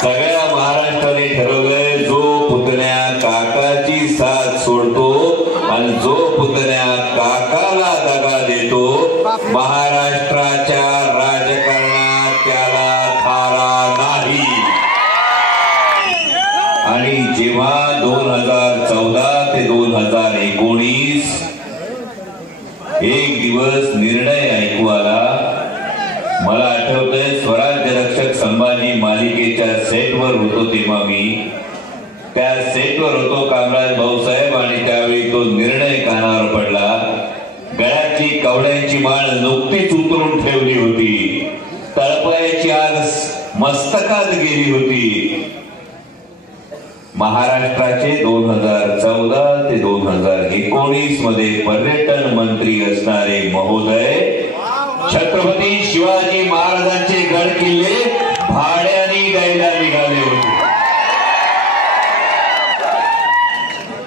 सगळ्या महाराष्ट्राने ठरवलंय, जो पुतण्या काकाची साथ सोडतो आणि जो पुतण्या काकाला दगा देतो, महाराष्ट्राच्या राजकारणात त्याला थारा नाही. आणि जेव्हा 2014 ते 2019 एक दिवस निर्णय ऐकू आला, मला आठवतंय स्वराज्य रक्षक संभाजी मालिकेच्या सेटवर होतो तेव्हा मी त्या सेटवर होतो कामराज भाऊसाहेब, आणि त्यावेळी तो निर्णय कानावर पडला. गळ्यातली कवड्यांची माळ नुकतीच उतरून ठेवली होती, तळपायाची आग मस्तकात गेली होती. महाराष्ट्राचे 2014 ते 2019 मध्ये पर्यटन मंत्री असणारे महोदय छत्रपती शिवाजी महाराजांचे गड किल्ले भाड्याने द्यायला निघाले होते.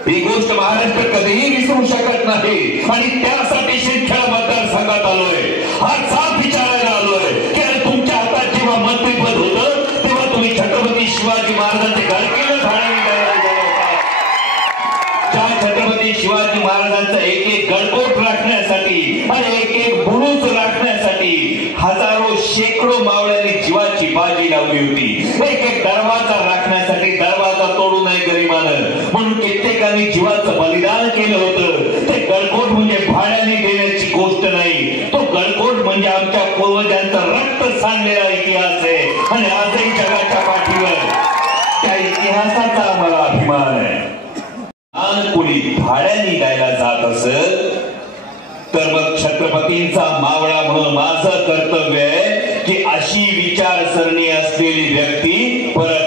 ही गोष्ट महाराष्ट्र कधीही विसरू शकत नाही आणि त्यासाठी शिक्षण मतदारसंघात आलोय. हा साथ विचारायला आलोय की तुमच्या हातात जेव्हा मंत्रिपद होतं तेव्हा तुम्ही छत्रपती शिवाजी महाराजांचे गड किल्ले भाड्याने द्यायला गेले होता. ज्या छत्रपती शिवाजी महाराजांचा एक एक गडकोट राखण्यासाठी आणि एक एक बुरुज राखण्यासाठी हजारो शेकडो मावळ्यांनी जीवाची बाजी लावली होती. एक एक दरवाजा राखण्यासाठी दरवाजा तोडू नये गरिबानं म्हणून कित्येकांनी जीवाचं बलिदान केलं होतं. ते गडकोट म्हणजे भाड्याने देण्याची गोष्ट नाही, तो गडकोट म्हणजे आमच्या पूर्वजांचा रक्त सांडलेला इतिहास आहे. आणि आजही जगाच्या पाठीवर त्या इतिहासाचा आम्हाला अभिमान आहे. कुणी भाड्याने द्यायला जात असत तर मग छत्रपतींचा मावळा म्हणून माझं कर्तव्य आहे की अशी विचारसरणी असलेली व्यक्ती परत